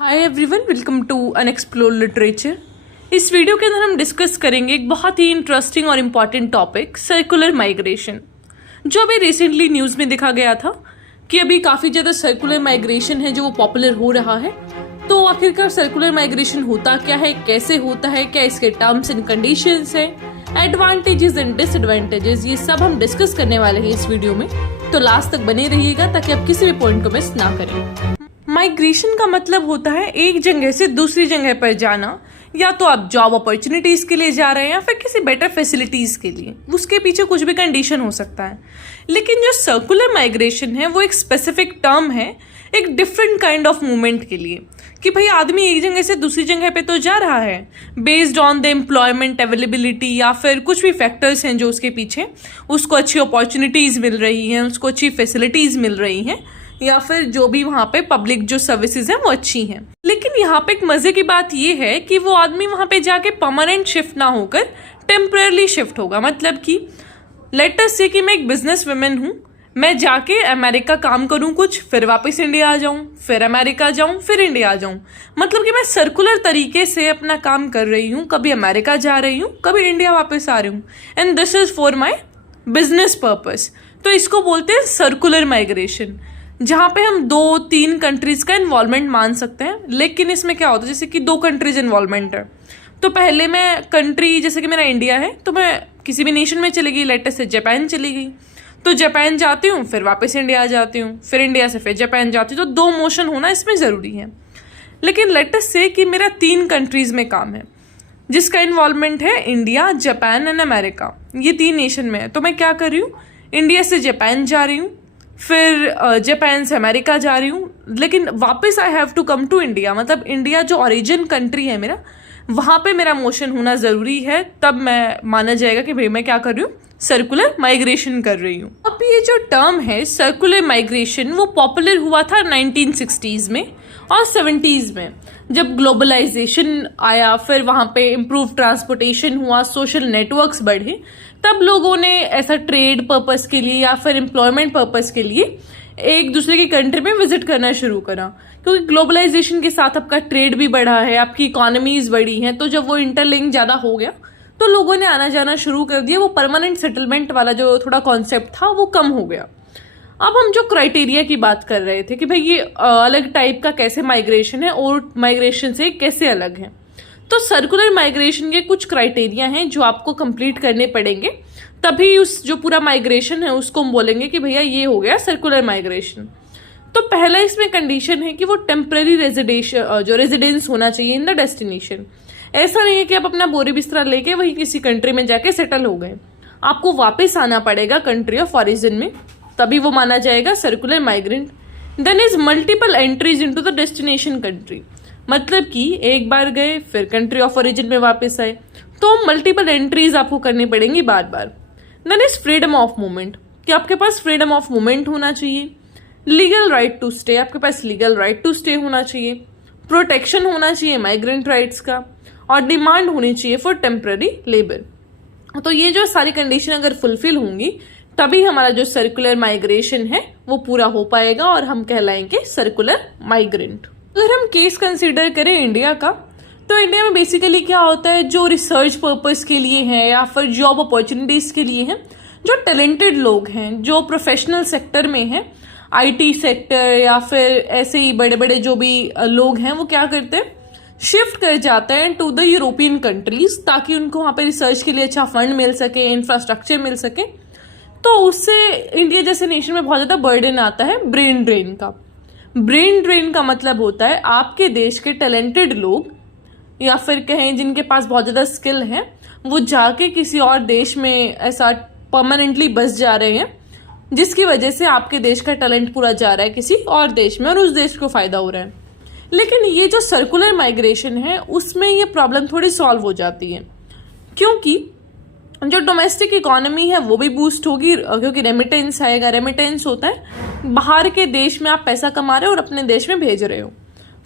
Hi everyone, welcome to unexplored literature. इस video के अंदर हम डिस्कस करेंगे एक बहुत ही इंटरेस्टिंग और इम्पॉर्टेंट टॉपिक, सर्कुलर माइग्रेशन। जो अभी रिसेंटली न्यूज़ में देखा गया था कि अभी काफ़ी ज़्यादा सर्कुलर माइग्रेशन है जो वो पॉपुलर हो रहा है। तो आखिरकार सर्कुलर माइग्रेशन होता क्या है, कैसे होता है, क्या इसके टर्म्स एंड कंडीशंस हैं, एडवांटेजेस एंड डिसएडवांटेजेस, ये सब हम डिस्कस करने वाले हैं इस वीडियो में। तो लास्ट तक बने रहिएगा ताकि आप किसी भी पॉइंट को मिस ना करें। माइग्रेशन का मतलब होता है एक जगह से दूसरी जगह पर जाना, या तो आप जॉब अपॉर्चुनिटीज के लिए जा रहे हैं या फिर किसी बेटर फैसिलिटीज के लिए। उसके पीछे कुछ भी कंडीशन हो सकता है। लेकिन जो सर्कुलर माइग्रेशन है वो एक स्पेसिफिक टर्म है एक डिफरेंट काइंड ऑफ मूवमेंट के लिए, कि भाई आदमी एक जगह से दूसरी जगह पे तो जा रहा है based on the employment availability, या फिर कुछ भी फैक्टर्स हैं जो उसके पीछे उसको अच्छी अपॉर्चुनिटीज मिल रही हैं, उसको अच्छी फैसिलिटीज मिल रही हैं, या फिर जो भी वहाँ पे पब्लिक जो सर्विसेज हैं वो अच्छी हैं। लेकिन यहाँ पे एक मजे की बात ये है कि वो आदमी वहाँ पे जाके परमानेंट शिफ्ट ना होकर टेम्पररी शिफ्ट होगा। मतलब कि लेट अस से कि मैं एक बिजनेस वुमेन हूँ, मैं जाके अमेरिका काम करूँ कुछ, फिर वापस इंडिया आ जाऊँ, फिर अमेरिका जाऊँ, फिर इंडिया आ जाऊँ। मतलब कि मैं सर्कुलर तरीके से अपना काम कर रही हूँ, कभी अमेरिका जा रही हूँ, कभी इंडिया वापस आ रही हूँ, and this is for my business purpose. तो इसको बोलते हैं सर्कुलर माइग्रेशन, जहाँ पे हम 2-3 कंट्रीज का इन्वॉल्वमेंट मान सकते हैं। लेकिन इसमें क्या होता है, जैसे कि 2 कंट्रीज इन्वॉल्वमेंट है, तो पहले मैं कंट्री, जैसे कि मेरा इंडिया है, तो मैं किसी भी नेशन में चली गई, लेट अस से जापान चली गई, तो जापान जाती हूँ, फिर वापस इंडिया आ जाती हूँ, फिर इंडिया से फिर जापान जाती हूँ। तो 2 मोशन होना इसमें ज़रूरी है। लेकिन लेट अस से कि मेरा 3 कंट्रीज में काम है जिसका इन्वॉल्वमेंट है इंडिया, जापान एंड अमेरिका, ये 3 नेशन में है। तो मैं क्या कर रही हूँ, इंडिया से जापान जा रही हूँ, फिर जापान से अमेरिका जा रही हूँ, लेकिन वापस I have to come to India. मतलब इंडिया जो ओरिजिन कंट्री है मेरा, वहाँ पे मेरा मोशन होना ज़रूरी है, तब मैं माना जाएगा कि भाई मैं क्या कर रही हूँ, सर्कुलर माइग्रेशन कर रही हूँ। अब ये जो टर्म है सर्कुलर माइग्रेशन, वो पॉपुलर हुआ था 1960s में और 70s में, जब ग्लोबलाइजेशन आया, फिर वहाँ पे इम्प्रूव ट्रांसपोर्टेशन हुआ, सोशल नेटवर्क्स बढ़े, तब लोगों ने ऐसा ट्रेड पर्पस के लिए या फिर एम्प्लॉयमेंट पर्पस के लिए एक दूसरे की कंट्री में विजिट करना शुरू करा। क्योंकि ग्लोबलाइजेशन के साथ आपका ट्रेड भी बढ़ा है, आपकी इकोनॉमीज बढ़ी हैं, तो जब वो इंटरलिंक ज़्यादा हो गया तो लोगों ने आना जाना शुरू कर दिया। वो परमानेंट सेटलमेंट वाला जो थोड़ा कॉन्सेप्ट था वो कम हो गया। अब हम जो क्राइटेरिया की बात कर रहे थे कि भाई ये अलग टाइप का कैसे माइग्रेशन है और माइग्रेशन से कैसे अलग है, तो सर्कुलर माइग्रेशन के कुछ क्राइटेरिया हैं जो आपको कंप्लीट करने पड़ेंगे, तभी उस जो पूरा माइग्रेशन है उसको हम बोलेंगे कि भैया ये हो गया सर्कुलर माइग्रेशन। तो पहला इसमें कंडीशन है कि वो टेम्पररी रेजिडेंस होना चाहिए इन द डेस्टिनेशन। ऐसा नहीं है कि आप अपना बोरी बिस्तरा लेके वही किसी कंट्री में जाके सेटल हो गए, आपको वापस आना पड़ेगा कंट्री ऑफ ऑरिजिन में, तभी वो माना जाएगा circular migrant. Then is multiple entries into the destination country. मतलब कि एक बार गए फिर कंट्री ऑफ ओरिजिन में वापस आए, तो मल्टीपल एंट्रीज आपको करनी पड़ेंगी बार बार। Then is freedom of movement, कि आपके पास फ्रीडम ऑफ मूवमेंट होना चाहिए। लीगल राइट टू स्टे, आपके पास लीगल राइट टू स्टे होना चाहिए। प्रोटेक्शन होना चाहिए माइग्रेंट राइट्स का, और डिमांड होनी चाहिए फॉर टेम्पररी लेबर। तो ये जो सारी कंडीशन अगर फुलफिल होंगी तभी हमारा जो सर्कुलर माइग्रेशन है वो पूरा हो पाएगा और हम कहलाएंगे सर्कुलर माइग्रेंट। अगर हम केस कंसीडर करें इंडिया का, तो इंडिया में बेसिकली क्या होता है, जो रिसर्च पर्पस के लिए है या फिर जॉब अपॉर्चुनिटीज के लिए हैं, जो टैलेंटेड लोग हैं, जो प्रोफेशनल सेक्टर में हैं, आईटी सेक्टर या फिर ऐसे ही बड़े बड़े जो भी लोग हैं, वो क्या करते हैं, शिफ्ट कर जाते हैं टू द यूरोपियन कंट्रीज, ताकि उनको वहाँ पे रिसर्च के लिए अच्छा फंड मिल सके, इंफ्रास्ट्रक्चर मिल सके। तो उससे इंडिया जैसे नेशन में बहुत ज़्यादा बर्डन आता है ब्रेन ड्रेन का। ब्रेन ड्रेन का मतलब होता है आपके देश के टैलेंटेड लोग, या फिर कहें जिनके पास बहुत ज़्यादा स्किल है, वो जाके किसी और देश में ऐसा परमानेंटली बस जा रहे हैं, जिसकी वजह से आपके देश का टैलेंट पूरा जा रहा है किसी और देश में और उस देश को फ़ायदा हो रहा है। लेकिन ये जो सर्कुलर माइग्रेशन है उसमें ये प्रॉब्लम थोड़ी सॉल्व हो जाती है, क्योंकि जो डोमेस्टिक इकोनॉमी है वो भी बूस्ट होगी, क्योंकि रेमिटेंस आएगा। रेमिटेंस होता है बाहर के देश में आप पैसा कमा रहे हो और अपने देश में भेज रहे हो,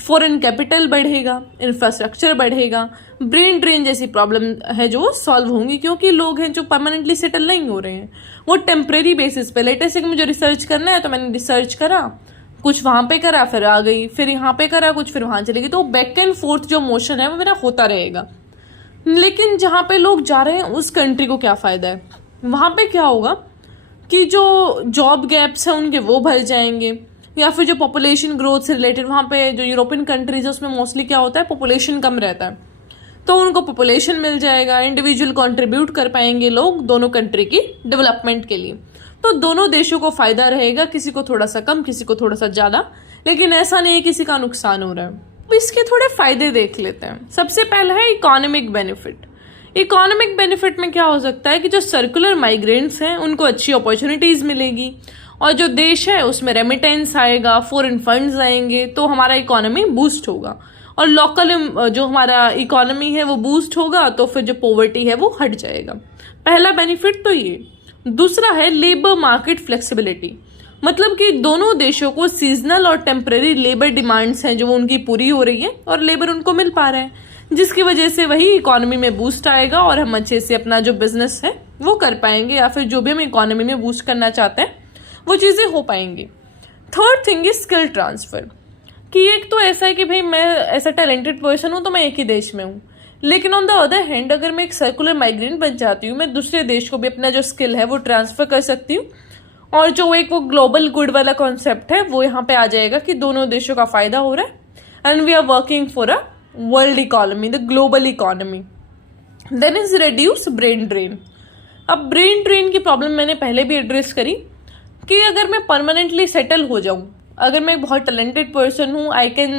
फॉरेन कैपिटल बढ़ेगा, इंफ्रास्ट्रक्चर बढ़ेगा, ब्रेन ड्रेन जैसी प्रॉब्लम है जो सॉल्व होंगी, क्योंकि लोग हैं जो परमानेंटली सेटल नहीं हो रहे हैं, वो टेम्परेरी बेसिस पे, लेटेस्ट से मुझे रिसर्च करना है तो मैंने रिसर्च करा, कुछ वहाँ पे करा फिर आ गई, फिर यहाँ पे करा कुछ फिर वहाँ चली गई, तो बैक एंड फोर्थ जो मोशन है वो मेरा होता रहेगा। लेकिन जहाँ पे लोग जा रहे हैं उस कंट्री को क्या फ़ायदा है? वहाँ पे क्या होगा कि जो जॉब गैप्स हैं उनके वो भर जाएंगे, या फिर जो पॉपुलेशन ग्रोथ से रिलेटेड, वहाँ पे जो यूरोपियन कंट्रीज है उसमें मोस्टली क्या होता है, पॉपुलेशन कम रहता है, तो उनको पॉपुलेशन मिल जाएगा, इंडिविजुअल कंट्रीब्यूट कर पाएंगे लोग दोनों कंट्री की डेवलपमेंट के लिए, तो दोनों देशों को फायदा रहेगा, किसी को थोड़ा सा कम किसी को थोड़ा सा ज़्यादा, लेकिन ऐसा नहीं है किसी का नुकसान हो रहा है। तो इसके थोड़े फायदे देख लेते हैं। सबसे पहला है इकोनॉमिक बेनिफिट। इकोनॉमिक बेनिफिट में क्या हो सकता है कि जो सर्कुलर माइग्रेंट्स हैं उनको अच्छी अपॉर्चुनिटीज़ मिलेगी, और जो देश है उसमें रेमिटेंस आएगा, फॉरेन फंड्स आएंगे, तो हमारा इकोनॉमी बूस्ट होगा, और लोकल जो हमारा इकोनॉमी है वो बूस्ट होगा, तो फिर जो पॉवर्टी है वो हट जाएगा। पहला बेनिफिट तो ये। दूसरा है लेबर मार्केट फ्लेक्सिबिलिटी, मतलब कि दोनों देशों को सीजनल और टेम्परेरी लेबर डिमांड्स हैं जो उनकी पूरी हो रही है, और लेबर उनको मिल पा रहा है, जिसकी वजह से वही इकोनॉमी में बूस्ट आएगा, और हम अच्छे से अपना जो बिजनेस है वो कर पाएंगे, या फिर जो भी हम इकोनॉमी में बूस्ट करना चाहते हैं वो चीज़ें हो पाएंगी। Third thing is skill transfer, कि एक तो ऐसा है कि भाई मैं ऐसा टैलेंटेड पर्सन हूँ तो मैं एक ही देश में हूँ, लेकिन ऑन द अदर हैंड अगर मैं एक सर्कुलर माइग्रेंट बन जाती हूँ, मैं दूसरे देश को भी अपना जो स्किल है वो ट्रांसफर कर सकती हूँ, और जो एक वो ग्लोबल गुड वाला कॉन्सेप्ट है वो यहाँ पे आ जाएगा कि दोनों देशों का फायदा हो रहा है, and we are working for a world economy, the global economy. Then is reduce brain drain. अब ब्रेन ड्रेन की प्रॉब्लम मैंने पहले भी एड्रेस करी कि अगर मैं परमानेंटली सेटल हो जाऊं, अगर मैं एक बहुत टैलेंटेड पर्सन हूँ, I can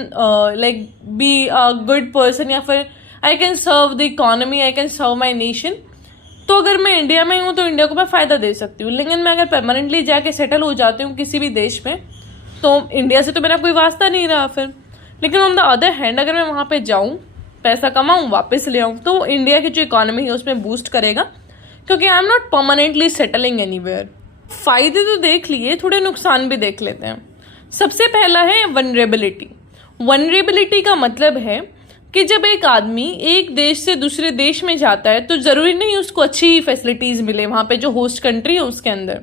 like be a good person, या फिर I can serve the economy, I can serve my nation, तो अगर मैं इंडिया में हूँ तो इंडिया को मैं फ़ायदा दे सकती हूँ। लेकिन मैं अगर परमानेंटली जाके सेटल हो जाती हूँ किसी भी देश में, तो इंडिया से तो मेरा कोई वास्ता नहीं रहा फिर। लेकिन ऑन द अदर हैंड अगर मैं वहाँ पे जाऊँ, पैसा कमाऊँ, वापस ले आऊँ, तो इंडिया की जो इकोनॉमी है उसमें बूस्ट करेगा, क्योंकि I am not permanently settling anywhere. फायदे तो देख लिए, थोड़े नुकसान भी देख लेते हैं। सबसे पहला है वनरेबिलिटी। वनरेबिलिटी का मतलब है कि जब एक आदमी एक देश से दूसरे देश में जाता है तो ज़रूरी नहीं उसको अच्छी फैसिलिटीज़ मिले वहाँ पे जो होस्ट कंट्री है उसके अंदर,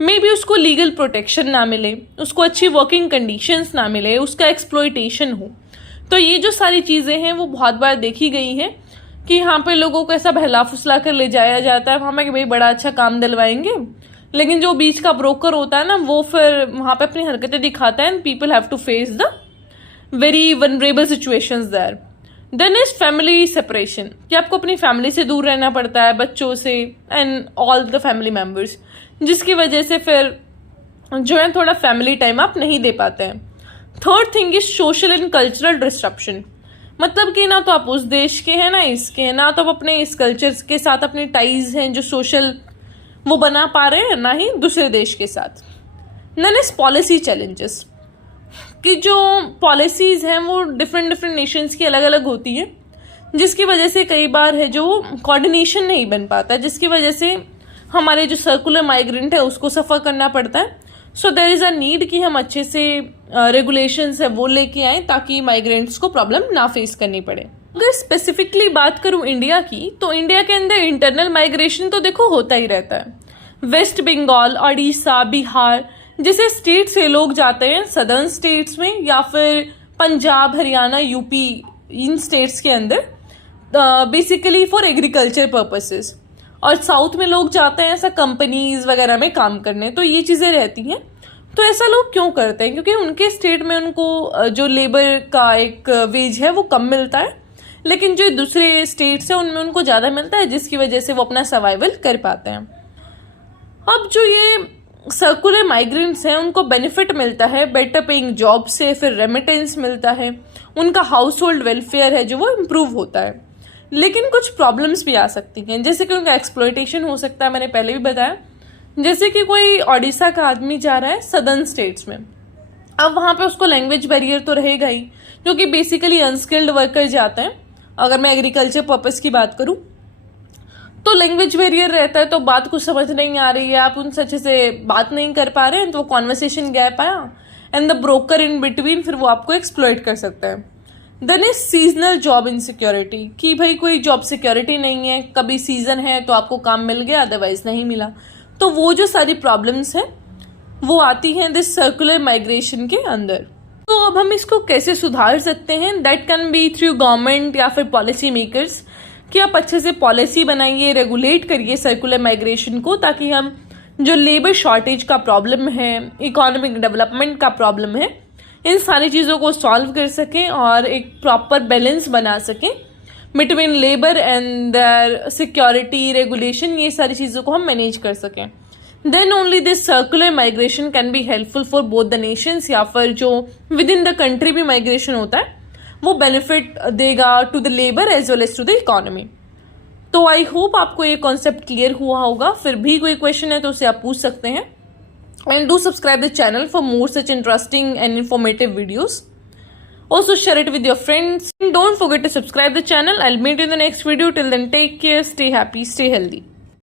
मे बी उसको लीगल प्रोटेक्शन ना मिले, उसको अच्छी वर्किंग कंडीशंस ना मिले, उसका एक्सप्लॉयटेशन हो। तो ये जो सारी चीज़ें हैं वो बहुत बार देखी गई हैं कि यहाँ पे लोगों को ऐसा बहला फुसला कर ले जाया जाता है वहाँ पे कि भाई बड़ा अच्छा काम दिलवाएंगे, लेकिन जो बीच का ब्रोकर होता है ना वो फिर वहाँ पे अपनी हरकतें दिखाता है, and people have to face the very vulnerable situations there. Then is family separation, कि आपको अपनी फैमिली से दूर रहना पड़ता है, बच्चों से and all the family members, जिसकी वजह से फिर जो है थोड़ा फैमिली टाइम आप नहीं दे पाते हैं। Third thing is social and cultural disruption, मतलब कि ना तो आप उस देश के हैं ना इसके हैं, ना तो आप अपने इस कल्चर के साथ अपने टाइज हैं जो सोशल वो बना पा रहे हैं, ना ही दूसरे देश के साथ। देन इज पॉलिसी चैलेंजेस, कि जो पॉलिसीज हैं वो डिफरेंट नेशंस की अलग अलग होती हैं, जिसकी वजह से कई बार है जो कोऑर्डिनेशन नहीं बन पाता, जिसकी वजह से हमारे जो सर्कुलर माइग्रेंट है उसको सफ़र करना पड़ता है। So there is a need कि हम अच्छे से रेगुलेशंस है वो लेके आएँ ताकि माइग्रेंट्स को प्रॉब्लम ना फेस करनी पड़े। अगर स्पेसिफिकली बात करूं इंडिया की, तो इंडिया के अंदर इंटरनल माइग्रेशन तो देखो होता ही रहता है। वेस्ट बंगाल, उड़ीसा, बिहार जैसे स्टेट से लोग जाते हैं सदर्न स्टेट्स में, या फिर पंजाब, हरियाणा, यूपी, इन स्टेट्स के अंदर बेसिकली फॉर एग्रीकल्चर पर्पसेस, और साउथ में लोग जाते हैं ऐसा कंपनीज वगैरह में काम करने। तो ये चीज़ें रहती हैं। तो ऐसा लोग क्यों करते हैं? क्योंकि उनके स्टेट में उनको जो लेबर का एक वेज है वो कम मिलता है, लेकिन जो दूसरे स्टेट्स हैं उनमें उनको ज़्यादा मिलता है, जिसकी वजह से वो अपना सर्वाइवल कर पाते हैं। अब जो ये सर्कुलर माइग्रेंट्स हैं उनको बेनिफिट मिलता है बेटर पेइंग जॉब से, फिर रेमिटेंस मिलता है, उनका हाउस होल्ड वेलफेयर है जो वो इम्प्रूव होता है। लेकिन कुछ प्रॉब्लम्स भी आ सकती हैं, जैसे कि उनका एक्सप्लॉयटेशन हो सकता है, मैंने पहले भी बताया। जैसे कि कोई उड़ीसा का आदमी जा रहा है सदर्न स्टेट्स में, अब वहाँ पे उसको लैंग्वेज बैरियर तो रहेगा ही, क्योंकि बेसिकली अनस्किल्ड वर्कर जाते हैं। अगर मैं एग्रीकल्चर पर्पस की बात करूँ तो लैंग्वेज बैरियर रहता है, तो बात कुछ समझ नहीं आ रही है, आप उनसे अच्छे से बात नहीं कर पा रहे हैं, तो वो कॉन्वर्सेशन गैप आया, and the broker in between फिर वो आपको एक्सप्लॉइट कर सकता है। Then is seasonal job insecurity, कि भाई कोई जॉब सिक्योरिटी नहीं है, कभी सीजन है तो आपको काम मिल गया, अदरवाइज नहीं मिला। तो वो जो सारी प्रॉब्लम्स हैं वो आती हैं दिस सर्कुलर माइग्रेशन के अंदर। तो अब हम इसको कैसे सुधार सकते हैं? That can be through government या फिर पॉलिसी मेकर्स, कि आप अच्छे से पॉलिसी बनाइए, रेगुलेट करिए सर्कुलर माइग्रेशन को, ताकि हम जो लेबर शॉर्टेज का प्रॉब्लम है, इकोनॉमिक डेवलपमेंट का प्रॉब्लम है, इन सारी चीज़ों को सॉल्व कर सकें और एक प्रॉपर बैलेंस बना सकें between labour and their security, regulation, ये सारी चीज़ों को हम मैनेज कर सकें। Then only this circular migration can be helpful for both the nations, या फिर जो विद इन द कंट्री भी माइग्रेशन होता है वो बेनिफिट देगा to the labour as well as to the economy. तो आई होप आपको ये कॉन्सेप्ट क्लियर हुआ होगा। फिर भी कोई क्वेश्चन है तो उसे आप पूछ सकते हैं। And do subscribe the channel for more such interesting and informative videos. Also share it with your friends. And don't forget to subscribe the channel. I'll meet you in the next video. Till then, take care, stay happy, stay healthy.